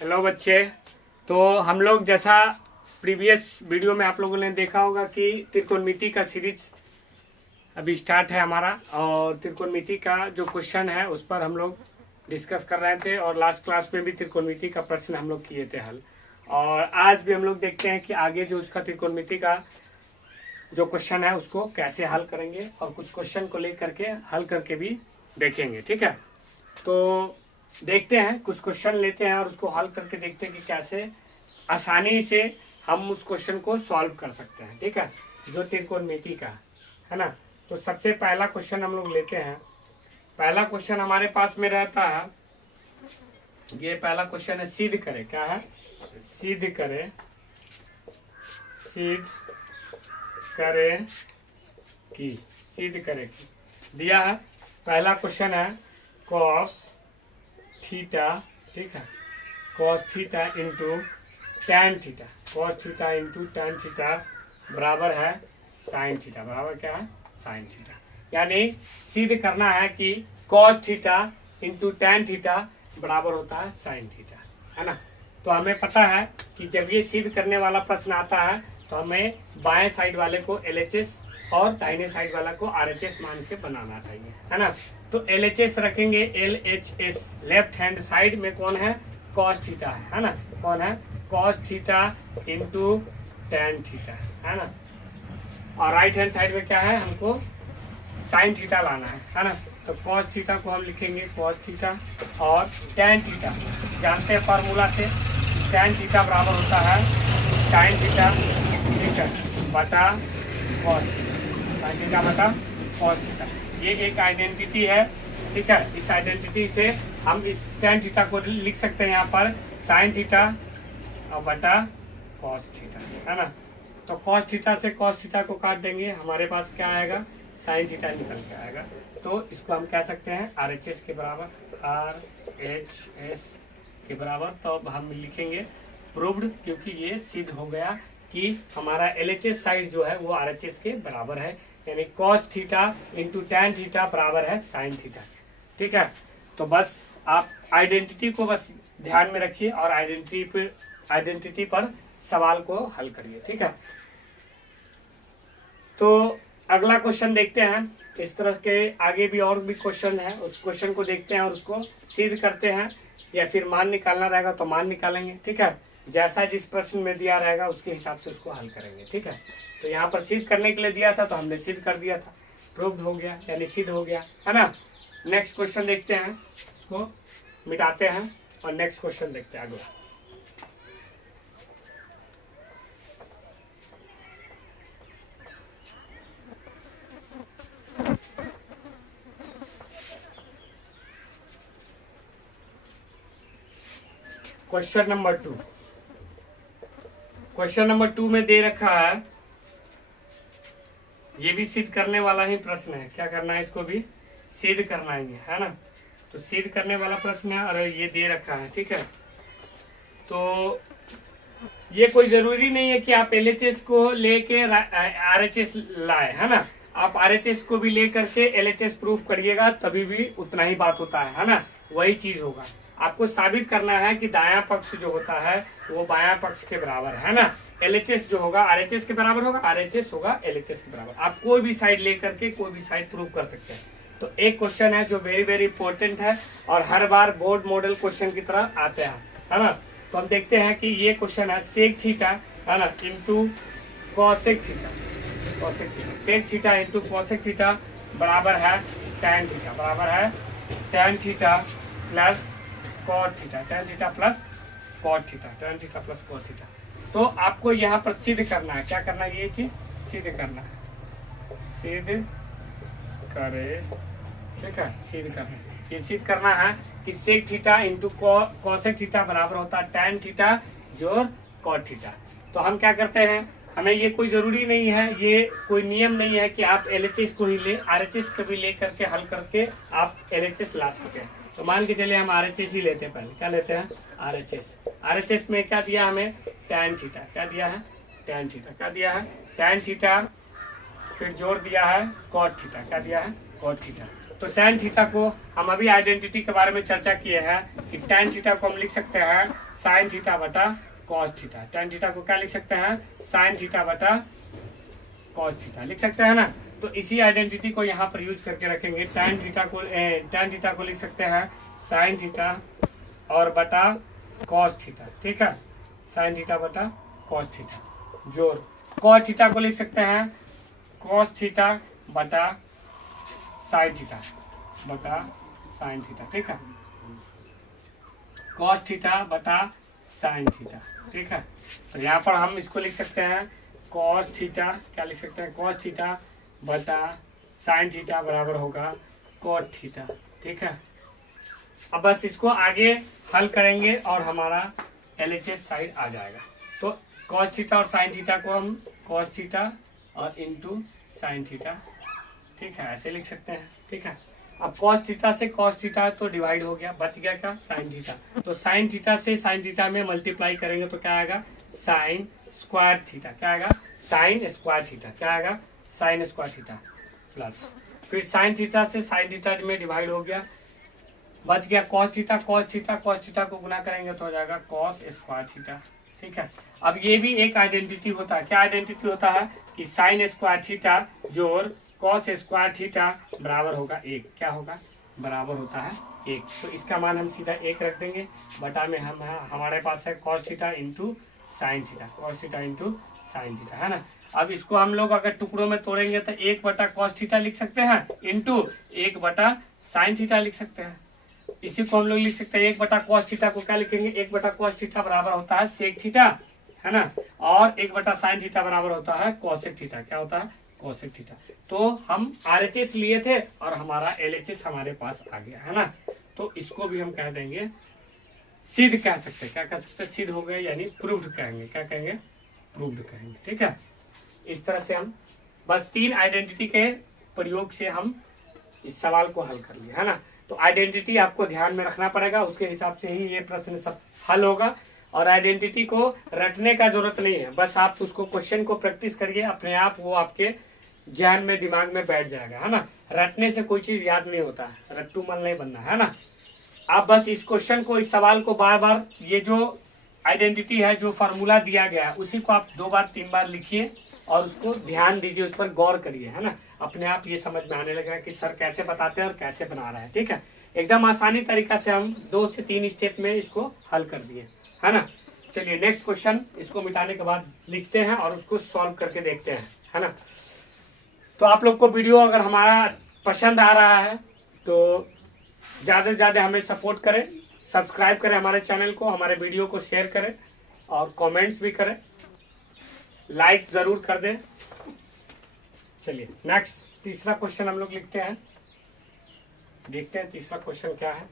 Hello बच्चे। तो हम लोग जैसा प्रीवियस वीडियो में आप लोगों ने देखा होगा कि त्रिकोणमिति का सीरीज अभी स्टार्ट है हमारा, और त्रिकोणमिति का जो क्वेश्चन है उस पर हम लोग डिस्कस कर रहे थे, और लास्ट क्लास में भी त्रिकोणमिति का प्रश्न हम लोग किए थे हल। और आज भी हम लोग देखते हैं कि आगे जो उसका त्रिकोणमिति का जो क्वेश्चन है उसको कैसे हल करेंगे, और कुछ क्वेश्चन को लेकर के हल करके भी देखेंगे। ठीक है, तो देखते हैं, कुछ क्वेश्चन लेते हैं और उसको हल करके देखते हैं कि कैसे आसानी से हम उस क्वेश्चन को सॉल्व कर सकते हैं। ठीक है, जो त्रिकोणमिति का है ना। तो सबसे पहला क्वेश्चन हम लोग लेते हैं। पहला क्वेश्चन हमारे पास में रहता है, ये पहला क्वेश्चन है, सिद्ध करे। क्या है? सिद्ध करे, सिद्ध करे कि, सिद्ध करे कि दिया है। पहला क्वेश्चन है cos थीटा, ठीक है, cos theta into tan theta, cos theta into tan theta बराबर है sin थीटा, बराबर क्या है? sin theta. यानी सिद्ध करना है कि cos theta into tan theta बराबर होता है sin थीटा, है ना। तो हमें पता है कि जब ये सिद्ध करने वाला प्रश्न आता है तो हमें बाएं साइड वाले को LHS और दाहिने साइड वाला को RHS मान के बनाना चाहिए, है ना। तो LHS रखेंगे, LHS लेफ्ट हैंड साइड में कौन है? cos थीटा है ना। कौन है? cos theta into tan theta, है ना। और राइट हैंड साइड में क्या है? हमको sin थीटा लाना है ना। तो cos थीटा को हम लिखेंगे cos थीटा, और tan थीटा जानते हैं फार्मूला से, tan थीटा बराबर होता है sin थीटा, ठीक है, बटा cos थीटा, sin थीटा बटा cos थीटा। ये एक आइडेंटिटी है, ठीक है। इस आइडेंटिटी से हम इस tan थीटा को लिख सकते हैं यहाँ पर sin थीटा और बटा cos थीटा, है ना। तो cos थीटा से cos थीटा को काट देंगे, हमारे पास क्या आएगा? sin थीटा निकल के आएगा। तो इसको हम कह सकते हैं RHS के बराबर, RHS के बराबर। तो अब हम लिखेंगे प्रूव्ड, क्योंकि ये सिद्ध हो गया कि हमारा LHS साइड जो है वो RHS के बराबर है, यानी cos theta into tan theta बराबर है sin थीटा। ठीक है, तो बस आप आइडेंटिटी को बस ध्यान में रखिए और आइडेंटिटी पर सवाल को हल करिए। ठीक है, तो अगला क्वेश्चन देखते हैं। इस तरह के आगे भी और भी क्वेश्चन है, उस क्वेश्चन को देखते हैं और उसको सिद्ध करते हैं, या फिर मान निकालना रहेगा तो मान निकालेंगे। ठीक है, जैसा जिस प्रश्न में दिया रहेगा उसके हिसाब से उसको हल करेंगे। ठीक है, तो यहाँ पर सिद्ध करने के लिए दिया था तो हमने सिद्ध कर दिया था, प्रूव्ड हो गया, यानी सिद्ध हो गया, है ना। नेक्स्ट क्वेश्चन देखते हैं, इसको मिटाते हैं और नेक्स्ट क्वेश्चन देखते हैं अगला। Question number 2। क्वेश्चन नंबर 2 में दे रखा है, ये भी सिद्ध करने वाला ही प्रश्न है। क्या करना है? इसको भी सिद्ध करना है ना। तो सिद्ध करने वाला प्रश्न है और ये दे रखा है, ठीक है। तो ये कोई जरूरी नहीं है कि आप LHS को लेके RHS लाए, है ना। आप RHS को भी लेकर के LHS प्रूफ करिएगा तभी भी उतना ही बात होता है ना, वही चीज होगा। आपको साबित करना है कि दायां पक्ष जो होता है वो बायां पक्ष के बराबर है ना। LHS जो होगा RHS के बराबर होगा, RHS होगा LHS के बराबर। आप कोई भी साइड लेकर के कोई भी साइड प्रूव कर सकते हैं। तो एक क्वेश्चन है जो वेरी वेरी इंपॉर्टेंट है और हर बार बोर्ड मॉडल क्वेश्चन की तरह आते हैं, है ना। तो हम देखते हैं कि ये क्वेश्चन है सेक थीटा, है ना, into cosec theta, cosec theta, sec theta into cosec theta बराबर है tan थीटा, बराबर है tan theta plus cot theta, tan theta plus cot theta, tan theta plus cot theta. तो आपको यहाँ पर सिद्ध करना है। क्या करना है? ये चीज सिद्ध करना है, सिद्ध करे, ठीक है, सिद्ध करना है। ये सिद्ध करना है कि sec theta into cosec theta बराबर होता है tan थीटा जोड़ cot थीटा। तो हम क्या करते हैं, हमें ये कोई जरूरी नहीं है, ये कोई नियम नहीं है कि आप LHS को ही ले, RHS को भी ले करके हल करके आप LHS ला सकते हैं। तो मान के चलिए हम RHS ही लेते हैं। पहले क्या लेते हैं? RHS में क्या दिया हमें? tan theta. क्या दिया है? tan theta. क्या दिया है? tan थीटा, फिर जोड़ दिया है cot थीटा। क्या दिया है? cot theta. तो tan थीटा को हम अभी आइडेंटिटी के बारे में चर्चा किए हैं कि tan थीटा को हम लिख सकते हैं साइन थीटा बटा कॉस थीटा। tan थीटा को क्या लिख सकते हैं, साइन थीटा बटा कॉस थीटा लिख सकते हैं ना। तो इसी आइडेंटिटी को यहाँ पर यूज करके रखेंगे। tan थीटा को लिख सकते हैं साइन थीटा और बटा कॉस थीटा, ठीक है, साइन थीटा बटा कॉस थीटा जोड़ कॉस थीटा को लिख सकते हैं कॉस थीटा बटा साइन थीटा बटा साइन थीटा, ठीक है, कॉस थीटा बटा साइन थीटा, ठीक है। तो यहाँ पर हम इसको लिख सकते हैं कॉस थीटा, क्या लिख सकते हैं, कॉस थीटा बटा साइन थीटा बराबर होगा कॉट थीटा, ठीक है। अब बस इसको आगे हल करेंगे और हमारा LHS साइड आ जाएगा। तो कॉस थीटा और साइन थीटा को हम कॉस थीटा और इंटू साइन थीटा, ठीक है, ऐसे लिख सकते हैं, ठीक है। अब कॉस थीटा से कॉस थीटा तो डिवाइड हो गया, बच गया क्या, साइन थीटा। तो साइन थीटा से साइन थीटा में मल्टीप्लाई करेंगे तो क्या आएगा, साइन स्क्वायर थीटा, क्या आएगा, साइन स्क्वायर थीटा, क्या आएगा, साइन स्क्वायर थीटा प्लस फिर साइन थीटा से साइन थीटा में डिवाइड हो गया, बच गया कॉस थीटा। कॉस थीटा को गुना करेंगे तो हो जाएगा कॉस स्क्वायर थीटा, ठीक है। अब ये भी एक आइडेंटिटी होता है, क्या आइडेंटिटी होता है कि साइन स्क्वायर थीटा जोड़ कॉस स्क्वायर थीटा बराबर होगा 1, क्या होगा, बराबर होता है 1। तो इसका मान हम सीधा 1 रख देंगे, बटा में हम हमारे पास है cos theta into sine theta, cos theta into sine theta, है ना। अब इसको हम लोग अगर टुकड़ों में तोड़ेंगे तो 1 बटा कॉस थीटा लिख सकते हैं इंटू 1 बटा साइन थीटा लिख सकते हैं। इसी को हम लोग लिख सकते हैं 1 बटा कॉस थीटा को क्या लिखेंगे, 1 बटा कॉस थीटा बराबर होता है सेक थीटा, है ना, और 1 बटा साइन थीटा बराबर होता है कोसेक थीटा, क्या होता है, कोसेक थीटा। तो हम RHS लिए थे और हमारा LHS हमारे पास आ गया, है ना। तो इसको भी हम कह देंगे सिद्ध, कह सकते हैं, क्या कह सकते हैं, सिद्ध हो गए, यानी प्रूव्ड कहेंगे, क्या कहेंगे, प्रूव्ड कहेंगे, ठीक है। इस तरह से हम बस 3 आइडेंटिटी के प्रयोग से हम इस सवाल को हल कर लिए, है ना। तो आइडेंटिटी आपको ध्यान में रखना पड़ेगा, उसके हिसाब से ही ये प्रश्न सब हल होगा। और आइडेंटिटी को रटने का जरूरत नहीं है, बस आप उसको क्वेश्चन को प्रैक्टिस करिए, अपने आप वो आपके जहन में दिमाग में बैठ जाएगा, है ना। रटने से कोई चीज याद नहीं होता है, रट्टू मन नहीं बनना, है ना। आप बस इस क्वेश्चन को, इस सवाल को बार बार, ये जो आइडेंटिटी है, जो फॉर्मूला दिया गया है, उसी को आप 2 बार 3 बार लिखिए और उसको ध्यान दीजिए, उस पर गौर करिए, है ना। अपने आप ये समझ में आने लगेगा कि सर कैसे बताते हैं और कैसे बना रहे हैं, ठीक है। एकदम आसानी तरीका से हम 2 से 3 स्टेप में इसको हल कर दिए, है ना। चलिए नेक्स्ट क्वेश्चन, इसको मिटाने के बाद लिखते हैं और उसको सॉल्व करके देखते हैं, है ना। तो आप लोग को वीडियो अगर हमारा पसंद आ रहा है तो ज़्यादा से ज़्यादा हमें सपोर्ट करें, सब्सक्राइब करें हमारे चैनल को, हमारे वीडियो को शेयर करें और कमेंट्स भी करें, लाइक ज़रूर कर दें। चलिए नेक्स्ट तीसरा क्वेश्चन हम लोग लिखते हैं, देखते हैं तीसरा क्वेश्चन क्या है,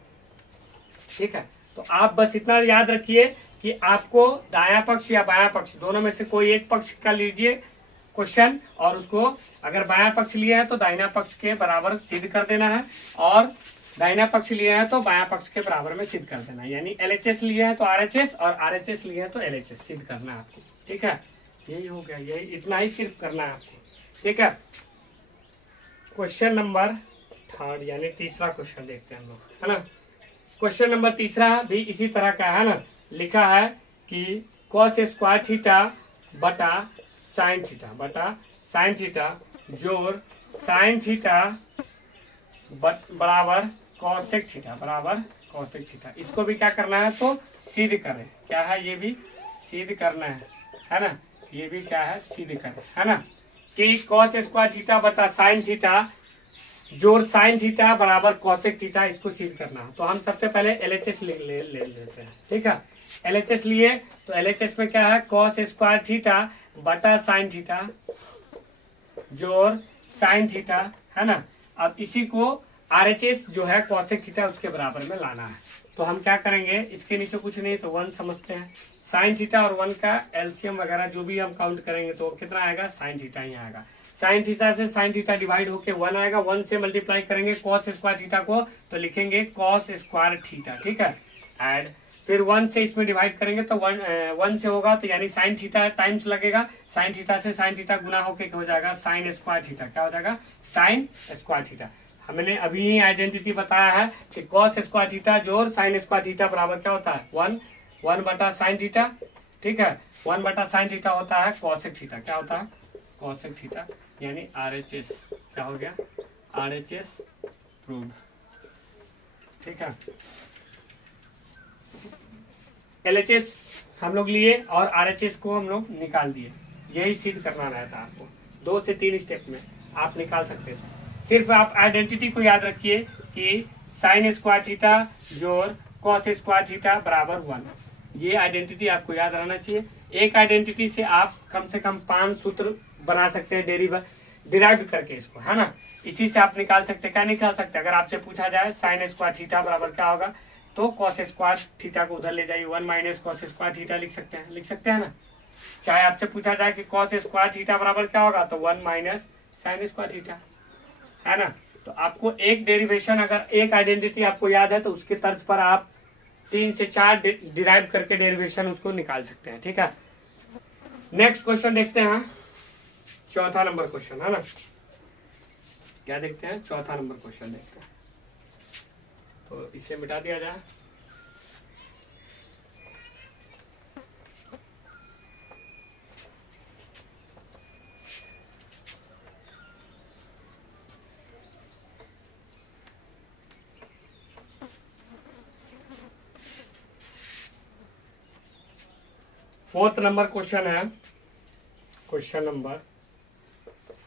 ठीक है। तो आप बस इतना याद रखिए कि आपको दायां पक्ष या बायां पक्ष दोनों में से कोई एक पक्ष का लीजिए क्वेश्चन, और उसको अगर बायां पक्ष लिया है तो दाहिना पक्ष के बराबर सिद्ध कर देना है, और दाहिना पक्ष लिया है तो बायां पक्ष के बराबर में सिद्ध कर देना है। यानी LHS लिया है तो RHS और RHS लिया है तो LHS सिद्ध करना है आपको, ठीक है। यही हो गया, यही इतना ही सिर्फ करना है आपको, ठीक है। क्वेश्चन नंबर 3 यानी तीसरा क्वेश्चन देखते हैं हम लोग, है ना। क्वेश्चन नंबर तीसरा भी इसी तरह का है ना। लिखा है कि कॉस स्क्वायर थीटा बटा साइन थीटा जोड़ साइन थीटा बराबर कॉसेक थीटा, इसको भी क्या करना है, तो सिद्ध करें, क्या है, ये भी सिद्ध करना है ना। ये भी क्या है, सिद्ध करें, है ना, कि कॉस स्क्वायर थीटा बटा साइन थीटा जोड़ साइन थीटा बराबर कॉसेक थीटा, इसको सिद्ध करना है। तो हम सबसे पहले LHS ले लेते हैं, ठीक है। LHS लिए तो LHS में क्या है, कॉस स्क्वायर थीटा बटा साइन थीटा जोड़ साइन थीटा, है ना। अब इसी को RHS जो है कॉसेक थीटा उसके बराबर में लाना है। तो हम क्या करेंगे, इसके नीचे कुछ नहीं तो 1 समझते हैं, साइन थीटा और 1 का एलसीएम वगैरह जो भी हम काउंट करेंगे तो कितना आएगा, साइन थीटा ही आएगा। साइन थीटा से साइन थीटा डिवाइड होके 1 आएगा, 1 से मल्टीप्लाई करेंगे कॉस स्क्वायर थीटा को तो लिखेंगे कॉस स्क्वायर थीटा, ठीक है। एंड फिर 1 से इसमें डिवाइड करेंगे तो 1 से होगा तो यानी साइन थीटा टाइम्स लगेगा, साइन थीटा से साइन थीटा गुना होके हो जाएगा साइन स्क्वायर थीटा, क्या हो जाएगा, साइन स्क्वायर थीटा। हमने अभी आइडेंटिटी बताया है कि कॉस स्क्वायर थीटा जोड़ साइन स्क्वायर थीटा बराबर क्या होता है, 1 1/sin थीटा, ठीक है। 1/sin थीटा होता है cosec थीटा, क्या होता है cosec थीटा, यानी RHS क्या हो गया, RHS प्रूव्ड, ठीक है। LHS हम लोग लिए और RHS को हम लोग निकाल दिए, यही सिद्ध करना रहता है आपको, 2 से 3 स्टेप में आप निकाल सकते हैं। सिर्फ आप आइडेंटिटी को याद रखिए कि sin स्क्वायर थीटा जोड़ cos स्क्वायर थीटा बराबर 1, ये आइडेंटिटी आपको याद रहना चाहिए। एक आइडेंटिटी से आप कम से कम 5 सूत्र बना सकते हैं डिराइव करके इसको, है ना। इसी से आप निकाल सकते हैं, क्या निकाल सकते हैं, अगर आपसे पूछा जाए sin स्क्वायर थीटा बराबर क्या होगा, तो cos स्क्वायर थीटा को उधर ले जाइए, 1 माइनस cos स्क्वायर थीटा लिख सकते हैं ना। चाहे आपसे पूछा जाए कि cos स्क्वायर थीटा बराबर क्या होगा, तो 1 माइनस sin स्क्वायर थीटा, है ना। तो आपको एक डेरिवेशन, अगर एक आइडेंटिटी आपको याद है तो उसके तर्ज पर आप 3 से 4 डिराइव करके डेरिवेशन उसको निकाल सकते हैं, ठीक है। नेक्स्ट क्वेश्चन देखते हैं, चौथा नंबर क्वेश्चन, है ना। क्या देखते हैं, चौथा नंबर क्वेश्चन देखते हैं। तो इसे मिटा दिया जाए। फोर्थ नंबर क्वेश्चन है, क्वेश्चन नंबर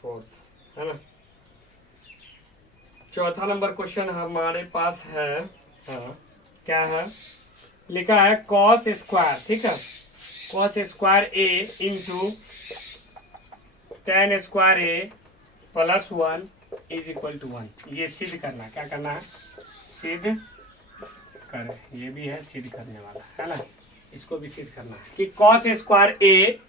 4, है ना। चौथा नंबर क्वेश्चन हमारे पास है, हाँ, क्या है, लिखा है cos स्क्वायर, ठीक है, cos square a into tan square a plus 1 is equal to 1। ये सिद्ध करना, क्या करना है, सिद्ध करें, ये भी है सिद्ध करने वाला, है ना। इसको भी सिद्ध करना है कि cos स्क्वायर a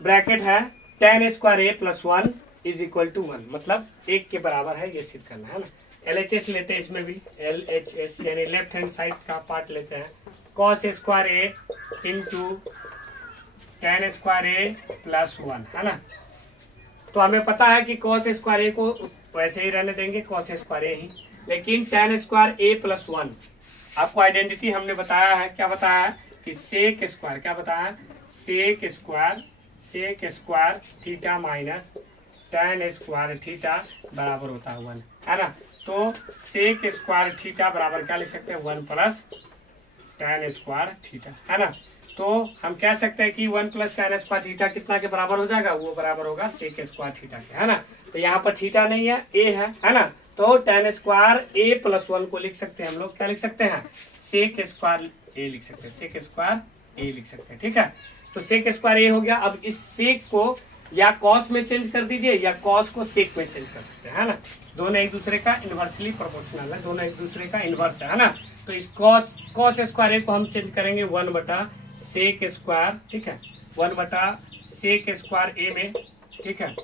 ब्रैकेट है tan square a plus 1 is equal to 1, मतलब 1 के बराबर है, ये सिद्ध करना है ना। LHS लेते हैं, इसमें भी LHS यानी लेफ्ट हैंड साइड का पार्ट लेते हैं, cos square a into tan square a plus 1, है ना। तो हमें पता है कि cos स्क्वायर a को वैसे ही रहने देंगे, cos स्क्वायर a ही, लेकिन tan स्क्वायर a प्लस 1 आपको आइडेंटिटी हमने बताया है, क्या बताया है कि सेक स्क्वायर, क्या बताया है, sec square theta minus tan square theta बराबर होता है 1, है ना। तो सेक स्क्वायर थीटा बराबर क्या लिख सकते हैं, 1 प्लस tan स्क्वायर थीटा, है ना। तो हम कह सकते हैं कि 1 प्लस tan स्क्वायर थीटा कितना के बराबर हो जाएगा, वो बराबर होगा सेक स्क्वायर थीटा के, है ना। तो यहाँ पर थीटा नहीं है, a है ना। तो tan स्क्वायर a प्लस 1 को लिख सकते हैं हम लोग, क्या लिख सकते हैं, सेक स्क्वायर a लिख सकते हैं, सेक स्क्वायर a लिख सकते हैं, ठीक है। तो सेक स्क्वायर a हो गया। अब इस सेक को या कॉस में चेंज कर दीजिए या कॉस को सेक में चेंज कर सकते हैं, है ना। दोनों एक दूसरे का इनवर्सली प्रोपोर्शनल है, दोनों एक दूसरे का इनवर्स है ना। तो इस कॉस स्क्वायर ए को हम चेंज करेंगे 1 बटा सेक स्क्वायर, ठीक है, 1 बटा सेक स्क्वायर ए में, ठीक है।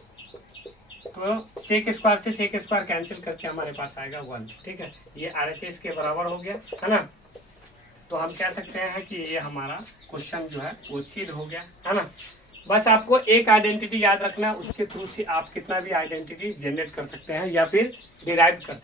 तो सेक स्क्वायर से सेक स्क्वायर कैंसिल करके हमारे पास आएगा 1, ठीक है। ये RHS के बराबर हो गया, है ना। तो हम कह सकते हैं कि ये हमारा क्वेश्चन जो है वो सिद्ध हो गया, है ना। बस आपको एक आइडेंटिटी याद रखना, उसके थ्रू से आप कितना भी आइडेंटिटी जनरेट कर सकते हैं या फिर डिराइव कर सकते हैं।